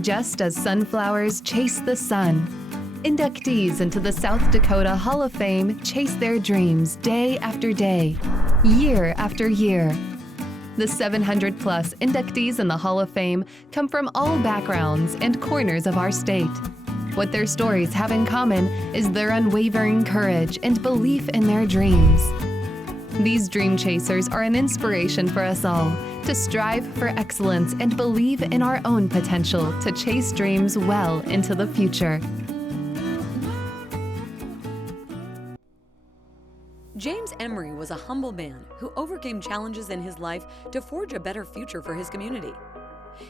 Just as sunflowers chase the sun, inductees into the South Dakota Hall of Fame chase their dreams day after day, year after year. The 700-plus inductees in the Hall of Fame come from all backgrounds and corners of our state. What their stories have in common is their unwavering courage and belief in their dreams. These dream chasers are an inspiration for us all to strive for excellence and believe in our own potential to chase dreams well into the future. James Emery was a humble man who overcame challenges in his life to forge a better future for his community.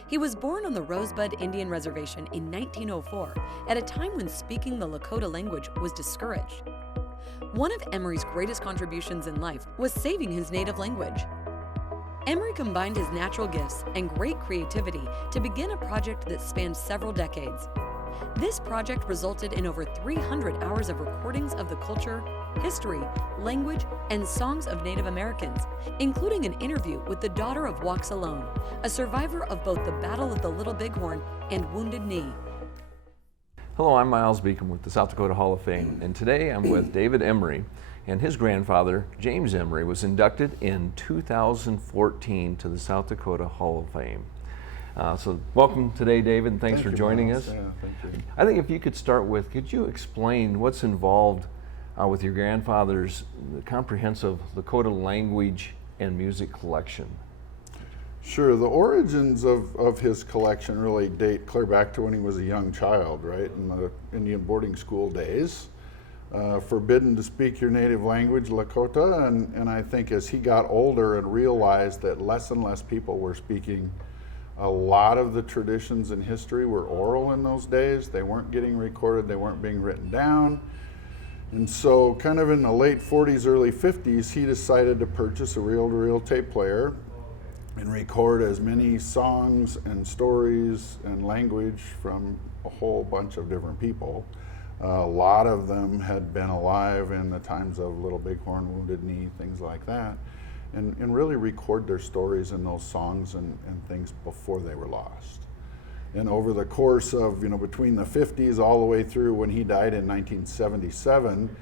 He was born on the Rosebud Indian Reservation in 1904, at a time when speaking the Lakota language was discouraged. One of Emery's greatest contributions in life was saving his native language. Emery combined his natural gifts and great creativity to begin a project that spanned several decades. This project resulted in over 300 hours of recordings of the culture, history, language, and songs of Native Americans, including an interview with the daughter of Walks Alone, a survivor of both the Battle of the Little Bighorn and Wounded Knee. Hello, I'm Miles Beacom with the South Dakota Hall of Fame, and today I'm with David Emery, and his grandfather, James Emery, was inducted in 2014 to the South Dakota Hall of Fame. So welcome today, David, and thanks for joining us. Yeah, thank you. I think if you could start with, could you explain what's involved with your grandfather's comprehensive Lakota language and music collection? Sure, the origins of his collection really date clear back to when he was a young child, right, in the Indian boarding school days. Forbidden to speak your native language, Lakota, and I think as he got older and realized that less and less people were speaking, a lot of the traditions in history were oral in those days. They weren't getting recorded, they weren't being written down. And so kind of in the late 40s, early 50s, he decided to purchase a reel-to-reel tape player and record as many songs and stories and language from a whole bunch of different people. A lot of them had been alive in the times of Little Bighorn, Wounded Knee, things like that, and really record their stories and those songs and things before they were lost. And over the course of, between the 50s all the way through when he died in 1977,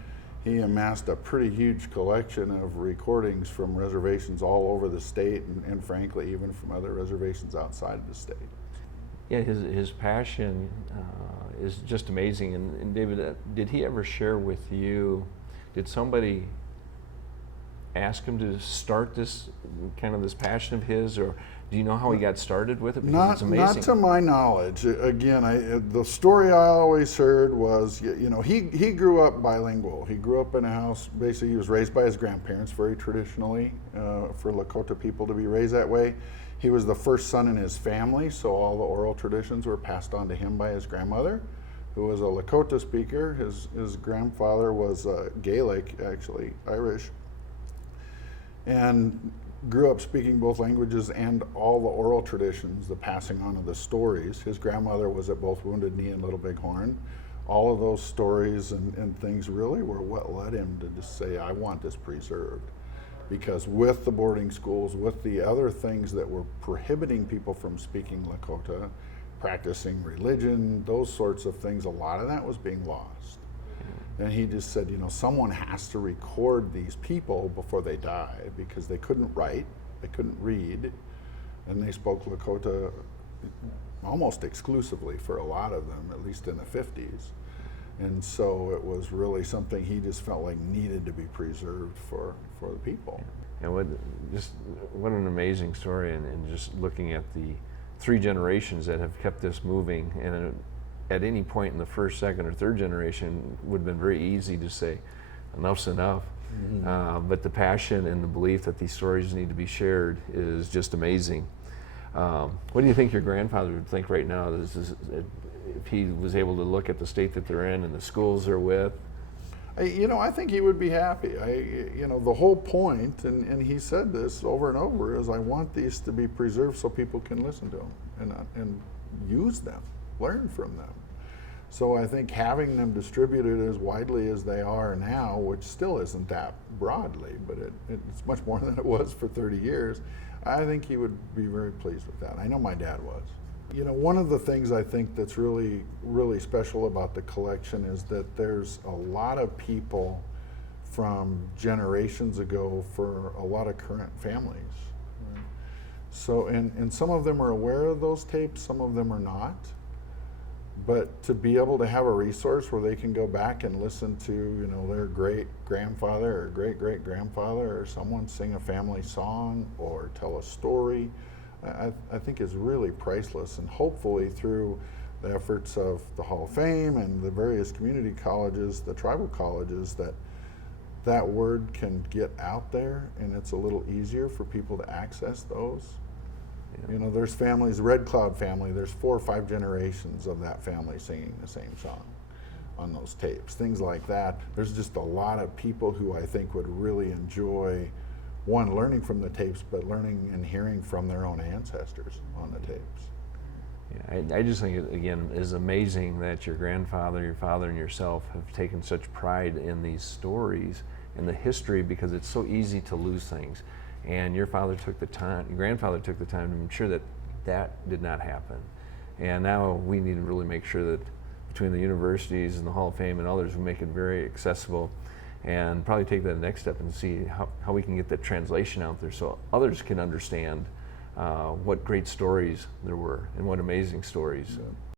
he amassed a pretty huge collection of recordings from reservations all over the state and frankly, even from other reservations outside of the state. Yeah, his passion is just amazing. And David, did he ever share with you, did somebody ask him to start this passion of his, or do you know how he got started with it? Because it's amazing. Not to my knowledge. Again, the story I always heard was, he grew up bilingual. He grew up in a house, basically he was raised by his grandparents very traditionally, for Lakota people to be raised that way. He was the first son in his family, so all the oral traditions were passed on to him by his grandmother, who was a Lakota speaker. His grandfather was Gaelic, actually, Irish, and grew up speaking both languages and all the oral traditions, the passing on of the stories. His grandmother was at both Wounded Knee and Little Bighorn. All of those stories and things really were what led him to just say, I want this preserved. Because with the boarding schools, with the other things that were prohibiting people from speaking Lakota, practicing religion, those sorts of things, a lot of that was being lost. And he just said, someone has to record these people before they die, because they couldn't write, they couldn't read, and they spoke Lakota almost exclusively for a lot of them, at least in the 50s. And so it was really something he just felt like needed to be preserved for the people. And what an amazing story, and just looking at the 3 generations that have kept this moving, and at any point in the first, second, or third generation would have been very easy to say, enough's enough. Mm-hmm. But the passion and the belief that these stories need to be shared is just amazing. What do you think your grandfather would think right now if he was able to look at the state that they're in and the schools they're with? I think he would be happy. The whole point, and he said this over and over, is I want these to be preserved so people can listen to them and use them, learn from them. So I think having them distributed as widely as they are now, which still isn't that broadly, but it's much more than it was for 30 years, I think he would be very pleased with that. I know my dad was. You know, one of the things I think that's really, really special about the collection is that there's a lot of people from generations ago for a lot of current families. So, and some of them are aware of those tapes, some of them are not. But to be able to have a resource where they can go back and listen to, you know, their great grandfather or great great grandfather or someone sing a family song or tell a story, I think is really priceless. And hopefully through the efforts of the Hall of Fame and the various community colleges, the tribal colleges, that word can get out there and it's a little easier for people to access those. Yeah. You know, there's families, Red Cloud family, there's 4 or 5 generations of that family singing the same song on those tapes, things like that. There's just a lot of people who I think would really enjoy, one, learning from the tapes, but learning and hearing from their own ancestors on the tapes. Yeah, I just think it, again, is amazing that your grandfather, your father, and yourself have taken such pride in these stories and the history, because it's so easy to lose things. And your father took the time, your grandfather took the time to ensure that that did not happen. And now we need to really make sure that between the universities and the Hall of Fame and others, we make it very accessible, and probably take that next step and see how we can get that translation out there so others can understand what great stories there were and what amazing stories. Yeah.